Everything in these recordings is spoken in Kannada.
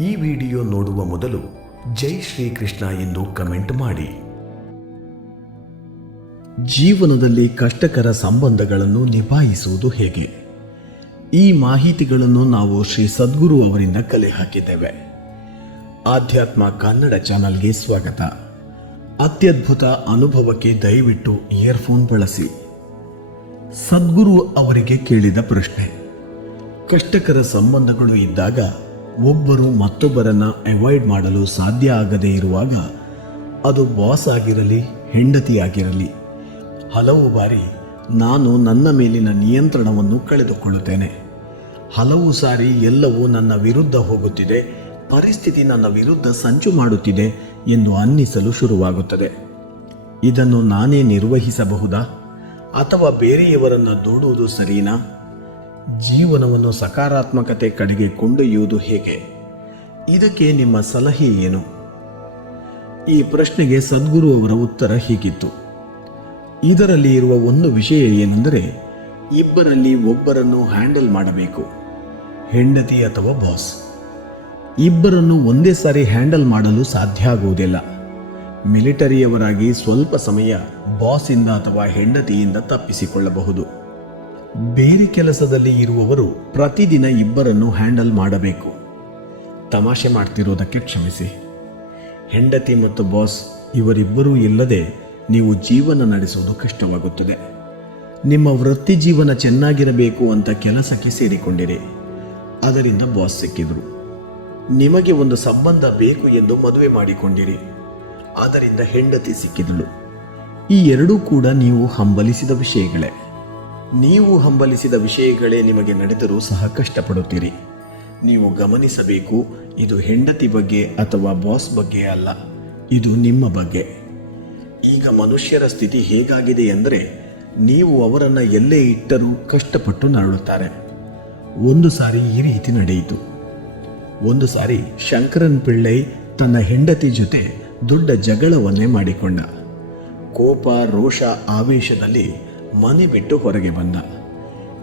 ಈ ವಿಡಿಯೋ ನೋಡುವ ಮೊದಲು ಜೈ ಶ್ರೀಕೃಷ್ಣ ಎಂದು ಕಮೆಂಟ್ ಮಾಡಿ. ಜೀವನದಲ್ಲಿ ಕಷ್ಟಕರ ಸಂಬಂಧಗಳನ್ನು ನಿಭಾಯಿಸುವುದು ಹೇಗೆ? ಈ ಮಾಹಿತಿಗಳನ್ನು ನಾವು ಶ್ರೀ ಸದ್ಗುರು ಅವರಿಂದ ಕಲೆ ಹಾಕಿದ್ದೇವೆ. ಆಧ್ಯಾತ್ಮ ಕನ್ನಡ ಚಾನಲ್ಗೆ ಸ್ವಾಗತ. ಅತ್ಯದ್ಭುತ ಅನುಭವಕ್ಕೆ ದಯವಿಟ್ಟು ಇಯರ್ಫೋನ್ ಬಳಸಿ. ಸದ್ಗುರು ಅವರಿಗೆ ಕೇಳಿದ ಪ್ರಶ್ನೆ, ಕಷ್ಟಕರ ಸಂಬಂಧಗಳು ಇದ್ದಾಗ ಒಬ್ಬರು ಮತ್ತೊಬ್ಬರನ್ನು ಅವಾಯ್ಡ್ ಮಾಡಲು ಸಾಧ್ಯ ಆಗದೇ ಇರುವಾಗ ಅದು ಬಾಸ್ ಆಗಿರಲಿ ಹೆಂಡತಿಯಾಗಿರಲಿ ಹಲವು ಬಾರಿ ನಾನು ನನ್ನ ಮೇಲಿನ ನಿಯಂತ್ರಣವನ್ನು ಕಳೆದುಕೊಳ್ಳುತ್ತೇನೆ. ಹಲವು ಸಾರಿ ಎಲ್ಲವೂ ನನ್ನ ವಿರುದ್ಧ ಹೋಗುತ್ತಿದೆ, ಪರಿಸ್ಥಿತಿ ನನ್ನ ವಿರುದ್ಧ ಸಂಚು ಮಾಡುತ್ತಿದೆ ಎಂದು ಅನ್ನಿಸಲು ಶುರುವಾಗುತ್ತದೆ. ಇದನ್ನು ನಾನೇ ನಿರ್ವಹಿಸಬಹುದಾ? ಅಥವಾ ಬೇರೆಯವರನ್ನು ದೂಡುವುದು ಸರಿನಾ? ಜೀವನವನ್ನು ಸಕಾರಾತ್ಮಕತೆ ಕಡೆಗೆ ಕೊಂಡೊಯ್ಯುವುದು ಹೇಗೆ? ಇದಕ್ಕೆ ನಿಮ್ಮ ಸಲಹೆ ಏನು? ಈ ಪ್ರಶ್ನೆಗೆ ಸದ್ಗುರು ಅವರ ಉತ್ತರ ಹೀಗಿತ್ತು. ಇದರಲ್ಲಿ ಇರುವ ಒಂದು ವಿಷಯ ಏನೆಂದರೆ, ಇಬ್ಬರಲ್ಲಿ ಒಬ್ಬರನ್ನು ಹ್ಯಾಂಡಲ್ ಮಾಡಬೇಕು. ಹೆಂಡತಿ ಅಥವಾ ಬಾಸ್. ಇಬ್ಬರನ್ನು ಒಂದೇ ಸಾರಿ ಹ್ಯಾಂಡಲ್ ಮಾಡಲು ಸಾಧ್ಯ ಆಗುವುದಿಲ್ಲ. ಮಿಲಿಟರಿಯವರಾಗಿ ಸ್ವಲ್ಪ ಸಮಯ ಬಾಸಿಂದ ಅಥವಾ ಹೆಂಡತಿಯಿಂದ ತಪ್ಪಿಸಿಕೊಳ್ಳಬಹುದು. ಬೇರೆ ಕೆಲಸದಲ್ಲಿ ಇರುವವರು ಪ್ರತಿದಿನ ಇಬ್ಬರನ್ನು ಹ್ಯಾಂಡಲ್ ಮಾಡಬೇಕು. ತಮಾಷೆ ಮಾಡ್ತಿರೋದಕ್ಕೆ ಕ್ಷಮಿಸಿ. ಹೆಂಡತಿ ಮತ್ತು ಬಾಸ್ ಇವರಿಬ್ಬರೂ ಇಲ್ಲದೆ ನೀವು ಜೀವನ ನಡೆಸುವುದು ಕಷ್ಟವಾಗುತ್ತದೆ. ನಿಮ್ಮ ವೃತ್ತಿ ಜೀವನ ಚೆನ್ನಾಗಿರಬೇಕು ಅಂತ ಕೆಲಸಕ್ಕೆ ಸೇರಿಕೊಂಡಿರಿ. ಅದರಿಂದ ಬಾಸ್ ಸಿಕ್ಕಿದ್ರು. ನಿಮಗೆ ಒಂದು ಸಂಬಂಧ ಬೇಕು ಎಂದು ಮದುವೆ ಮಾಡಿಕೊಂಡಿರಿ. ಅದರಿಂದ ಹೆಂಡತಿ ಸಿಕ್ಕಿದಳು. ಈ ಎರಡೂ ಕೂಡ ನೀವು ಹಂಬಲಿಸಿದ ವಿಷಯಗಳೇ. ನೀವು ಹಂಬಲಿಸಿದ ವಿಷಯಗಳೇ ನಿಮಗೆ ನಡೆದರೂ ಸಹ ಕಷ್ಟಪಡುತ್ತೀರಿ. ನೀವು ಗಮನಿಸಬೇಕು, ಇದು ಹೆಂಡತಿ ಬಗ್ಗೆ ಅಥವಾ ಬಾಸ್ ಬಗ್ಗೆ ಅಲ್ಲ, ಇದು ನಿಮ್ಮ ಬಗ್ಗೆ. ಈಗ ಮನುಷ್ಯರ ಸ್ಥಿತಿ ಹೇಗಾಗಿದೆ ಎಂದರೆ, ನೀವು ಅವರನ್ನು ಎಲ್ಲೇ ಇಟ್ಟರೂ ಕಷ್ಟಪಟ್ಟು ನರಳುತ್ತಾರೆ. ಒಂದು ಸಾರಿ ಈ ರೀತಿ ನಡೆಯಿತು. ಒಂದು ಸಾರಿ ಶಂಕರನ್ ಪಿಳ್ಳೈ ತನ್ನ ಹೆಂಡತಿ ಜೊತೆ ದೊಡ್ಡ ಜಗಳವನ್ನೇ ಮಾಡಿಕೊಂಡ. ಕೋಪ, ರೋಷ ಆವೇಶದಲ್ಲಿ ಮನೆ ಬಿಟ್ಟು ಹೊರಗೆ ಬಂದ.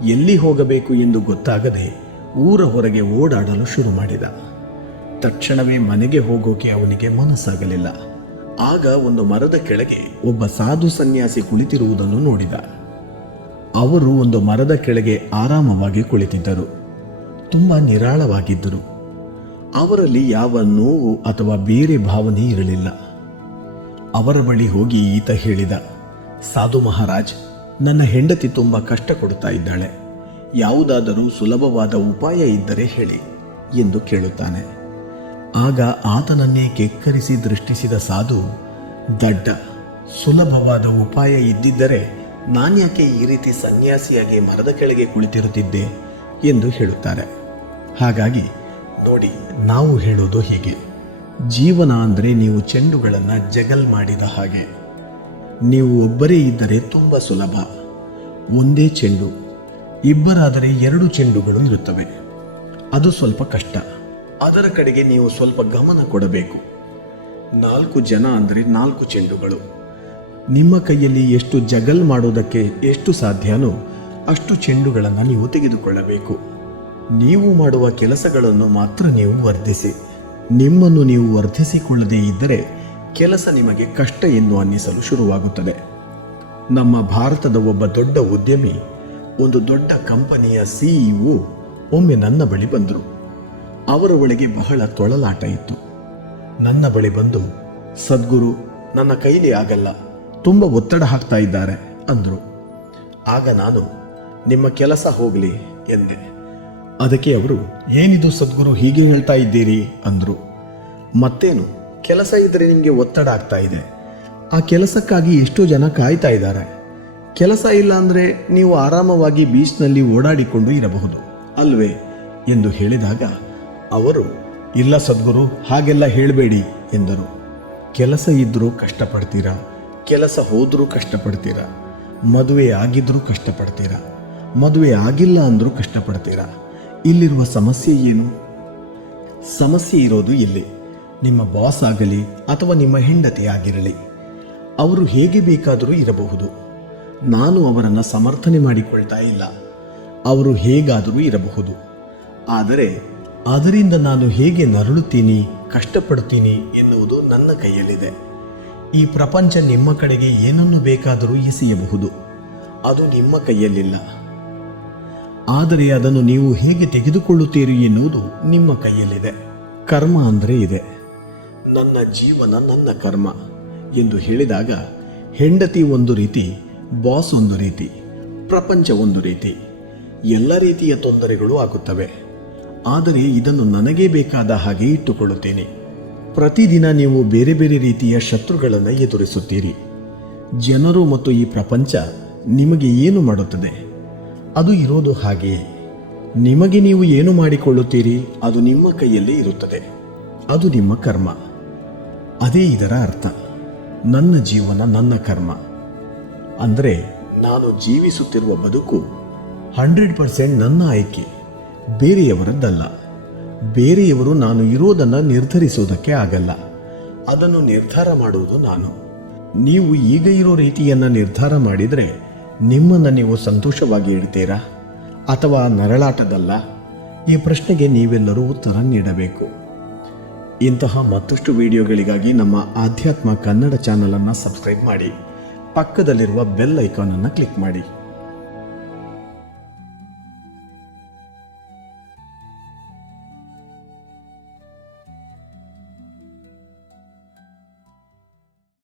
ಎಲ್ಲಿ ಹೋಗಬೇಕು ಎಂದು ಗೊತ್ತಾಗದೆ ಊರ ಹೊರಗೆ ಓಡಾಡಲು ಶುರು ಮಾಡಿದ. ತಕ್ಷಣವೇ ಮನೆಗೆ ಹೋಗೋಕೆ ಅವನಿಗೆ ಮನಸ್ಸಾಗಲಿಲ್ಲ. ಆಗ ಒಂದು ಮರದ ಕೆಳಗೆ ಒಬ್ಬ ಸಾಧು ಸನ್ಯಾಸಿ ಕುಳಿತಿರುವುದನ್ನು ನೋಡಿದ. ಅವರು ಒಂದು ಮರದ ಕೆಳಗೆ ಆರಾಮವಾಗಿ ಕುಳಿತಿದ್ದರು. ತುಂಬ ನಿರಾಳವಾಗಿದ್ದರು. ಅವರಲ್ಲಿ ಯಾವ ನೋವು ಅಥವಾ ಬೇರೆ ಭಾವನೆ ಇರಲಿಲ್ಲ. ಅವರ ಬಳಿ ಹೋಗಿ ಈತ ಹೇಳಿದ, ಸಾಧು ಮಹಾರಾಜ್ ನನ್ನ ಹೆಂಡತಿ ತುಂಬ ಕಷ್ಟ ಕೊಡ್ತಾ ಇದ್ದಾಳೆ. ಯಾವುದಾದರೂ ಸುಲಭವಾದ ಉಪಾಯ ಇದ್ದರೆ ಹೇಳಿ ಎಂದು ಕೇಳುತ್ತಾನೆ. ಆಗ ಆತನನ್ನೇ ಕೆಕ್ಕರಿಸಿ ದೃಷ್ಟಿಸಿದ ಸಾಧು, ದಡ್ಡ, ಸುಲಭವಾದ ಉಪಾಯ ಇದ್ದಿದ್ದರೆ ನಾನ್ಯಾಕೆ ಈ ರೀತಿ ಸನ್ಯಾಸಿಯಾಗಿ ಮರದ ಕೆಳಗೆ ಕುಳಿತಿರುತ್ತಿದ್ದೆ ಎಂದು ಹೇಳುತ್ತಾರೆ. ಹಾಗಾಗಿ ನೋಡಿ, ನಾವು ಹೇಳೋದು ಹೀಗೆ. ಜೀವನ ಅಂದರೆ ನೀವು ಚೆಂಡುಗಳನ್ನು ಜಗಲ್ ಮಾಡಿದ ಹಾಗೆ. ನೀವು ಒಬ್ಬರೇ ಇದ್ದರೆ ತುಂಬ ಸುಲಭ. ಒಂದೇ ಚೆಂಡು, ಇಬ್ಬರಾದರೆ ಎರಡು ಚೆಂಡುಗಳು ಇರುತ್ತವೆ. ಅದು ಸ್ವಲ್ಪ ಕಷ್ಟ. ಅದರ ಕಡೆಗೆ ನೀವು ಸ್ವಲ್ಪ ಗಮನ ಕೊಡಬೇಕು. ನಾಲ್ಕು ಜನ ಅಂದರೆ ನಾಲ್ಕು ಚೆಂಡುಗಳು. ನಿಮ್ಮ ಕೈಯಲ್ಲಿ ಎಷ್ಟು ಜಗಲ್ ಮಾಡೋದಕ್ಕೆ ಎಷ್ಟು ಸಾಧ್ಯನೋ ಅಷ್ಟು ಚೆಂಡುಗಳನ್ನು ನೀವು ತೆಗೆದುಕೊಳ್ಳಬೇಕು. ನೀವು ಮಾಡುವ ಕೆಲಸಗಳನ್ನು ಮಾತ್ರ ನೀವು ವರ್ಧಿಸಿ. ನಿಮ್ಮನ್ನು ನೀವು ವರ್ಧಿಸಿಕೊಳ್ಳದೇ ಇದ್ದರೆ ಕೆಲಸ ನಿಮಗೆ ಕಷ್ಟ ಎಂದು ಅನ್ನಿಸಲು ಶುರುವಾಗುತ್ತದೆ. ನಮ್ಮ ಭಾರತದ ಒಬ್ಬ ದೊಡ್ಡ ಉದ್ಯಮಿ, ಒಂದು ದೊಡ್ಡ ಕಂಪನಿಯ ಸಿಇಒ ಒಮ್ಮೆ ನನ್ನ ಬಳಿ ಬಂದರು. ಅವರ ಒಳಗೆ ಬಹಳ ತೊಳಲಾಟ ಇತ್ತು. ನನ್ನ ಬಳಿ ಬಂದು, ಸದ್ಗುರು, ನನ್ನ ಕೈಲಿ ಆಗಲ್ಲ, ತುಂಬ ಒತ್ತಡ ಹಾಕ್ತಾ ಇದ್ದಾರೆ, ಅಂದರು. ಆಗ ನಾನು, ನಿಮ್ಮ ಕೆಲಸ ಹೋಗಲಿ, ಎಂದೆ. ಅದಕ್ಕೆ ಅವರು, ಏನಿದು ಸದ್ಗುರು, ಹೀಗೆ ಹೇಳ್ತಾ ಇದ್ದೀರಿ? ಅಂದರು. ಮತ್ತೇನು ಕೆಲಸ ಇದ್ರೆ ನಿಮಗೆ ಒತ್ತಡ ಆಗ್ತಾ ಇದೆ. ಆ ಕೆಲಸಕ್ಕಾಗಿ ಎಷ್ಟೋ ಜನ ಕಾಯ್ತಾ ಇದ್ದಾರೆ. ಕೆಲಸ ಇಲ್ಲ ಅಂದ್ರೆ ನೀವು ಆರಾಮವಾಗಿ ಬೀಚ್ನಲ್ಲಿ ಓಡಾಡಿಕೊಂಡು ಇರಬಹುದು. ಅಲ್ವೇ? ಎಂದು ಹೇಳಿದಾಗ, ಅವರು, ಇಲ್ಲ ಸದ್ಗುರು, ಹಾಗೆಲ್ಲ ಹೇಳಬೇಡಿ ಎಂದರು. ಕೆಲಸ ಇದ್ದರೂ ಕಷ್ಟಪಡ್ತೀರಾ? ಕೆಲಸ ಹೋದರೂ ಕಷ್ಟಪಡ್ತೀರಾ? ಮದುವೆ ಆಗಿದ್ರೂ ಕಷ್ಟಪಡ್ತೀರಾ? ಮದುವೆ ಆಗಿಲ್ಲ ಅಂದರೂ ಕಷ್ಟಪಡ್ತೀರಾ? ಇಲ್ಲಿರುವ ಸಮಸ್ಯೆ ಏನು? ಸಮಸ್ಯೆ ಇರೋದು ಇಲ್ಲಿ. ನಿಮ್ಮ ಬಾಸ್ ಆಗಲಿ ಅಥವಾ ನಿಮ್ಮ ಹೆಂಡತಿಯಾಗಿರಲಿ ಅವರು ಹೇಗೆ ಬೇಕಾದರೂ ಇರಬಹುದು. ನಾನು ಅವರನ್ನು ಸಮರ್ಥನೆ ಮಾಡಿಕೊಳ್ತಾ ಇಲ್ಲ. ಅವರು ಹೇಗಾದರೂ ಇರಬಹುದು. ಆದರೆ, ಅದರಿಂದ ನಾನು ಹೇಗೆ ನರಳುತ್ತೀನಿ ಕಷ್ಟಪಡ್ತೀನಿ ಎನ್ನುವುದು ನನ್ನ ಕೈಯಲ್ಲಿದೆ. ಈ ಪ್ರಪಂಚ ನಿಮ್ಮ ಕಡೆಗೆ ಏನನ್ನು ಬೇಕಾದರೂ ಎಸೆಯಬಹುದು. ಅದು ನಿಮ್ಮ ಕೈಯಲ್ಲಿಲ್ಲ. ಆದರೆ ಅದನ್ನು ನೀವು ಹೇಗೆ ತೆಗೆದುಕೊಳ್ಳುತ್ತೀರಿ ಎನ್ನುವುದು ನಿಮ್ಮ ಕೈಯಲ್ಲಿದೆ. ಕರ್ಮ ಅಂದರೆ ಇದೆ. ನನ್ನ ಜೀವನ, ನನ್ನ ಕರ್ಮ ಎಂದು ಹೇಳಿದಾಗ ಹೆಂಡತಿ ಒಂದು ರೀತಿ, ಬಾಸ್ ಒಂದು ರೀತಿ, ಪ್ರಪಂಚ ಒಂದು ರೀತಿ, ಎಲ್ಲ ರೀತಿಯ ತೊಂದರೆಗಳು ಆಗುತ್ತವೆ. ಆದರೆ ಇದನ್ನು ನನಗೇ ಬೇಕಾದ ಹಾಗೆ ಇಟ್ಟುಕೊಳ್ಳುತ್ತೇನೆ. ಪ್ರತಿದಿನ ನೀವು ಬೇರೆ ಬೇರೆ ರೀತಿಯ ಶತ್ರುಗಳನ್ನು ಎದುರಿಸುತ್ತೀರಿ. ಜನರು ಮತ್ತು ಈ ಪ್ರಪಂಚ ನಿಮಗೆ ಏನು ಮಾಡುತ್ತದೆ? ಅದು ಇರೋದು ಹಾಗೆಯೇ. ನಿಮಗೆ ನೀವು ಏನು ಮಾಡಿಕೊಳ್ಳುತ್ತೀರಿ? ಅದು ನಿಮ್ಮ ಕೈಯಲ್ಲಿ ಇರುತ್ತದೆ. ಅದು ನಿಮ್ಮ ಕರ್ಮ. ಅದೇ ಇದರ ಅರ್ಥ. ನನ್ನ ಜೀವನ ನನ್ನ ಕರ್ಮ. ಅಂದರೆ ನಾನು ಜೀವಿಸುತ್ತಿರುವ ಬದುಕು ಹಂಡ್ರೆಡ್ ಪರ್ಸೆಂಟ್ ನನ್ನ ಆಯ್ಕೆ. ಬೇರೆಯವರದ್ದಲ್ಲ. ಬೇರೆಯವರು ನಾನು ಇರೋದನ್ನು ನಿರ್ಧರಿಸುವುದಕ್ಕೆ ಆಗಲ್ಲ. ಅದನ್ನು ನಿರ್ಧಾರ ಮಾಡುವುದು ನಾನು. ನೀವು ಈಗ ಇರೋ ರೀತಿಯನ್ನು ನಿರ್ಧಾರ ಮಾಡಿದರೆ ನಿಮ್ಮನ್ನು ನೀವು ಸಂತೋಷವಾಗಿ ಇಡ್ತೀರಾ ಅಥವಾ ನರಳಾಟದಲ್ಲ? ಈ ಪ್ರಶ್ನೆಗೆ ನೀವೆಲ್ಲರೂ ಉತ್ತರ ನೀಡಬೇಕು. ಇಂತಹ ಮತ್ತಷ್ಟು ವಿಡಿಯೋಗಳಿಗಾಗಿ ನಮ್ಮ ಆಧ್ಯಾತ್ಮ ಕನ್ನಡ ಚಾನಲನ್ನು ಸಬ್ಸ್ಕ್ರೈಬ್ ಮಾಡಿ. ಪಕ್ಕದಲ್ಲಿರುವ ಬೆಲ್ ಐಕಾನನ್ನು ಕ್ಲಿಕ್ ಮಾಡಿ.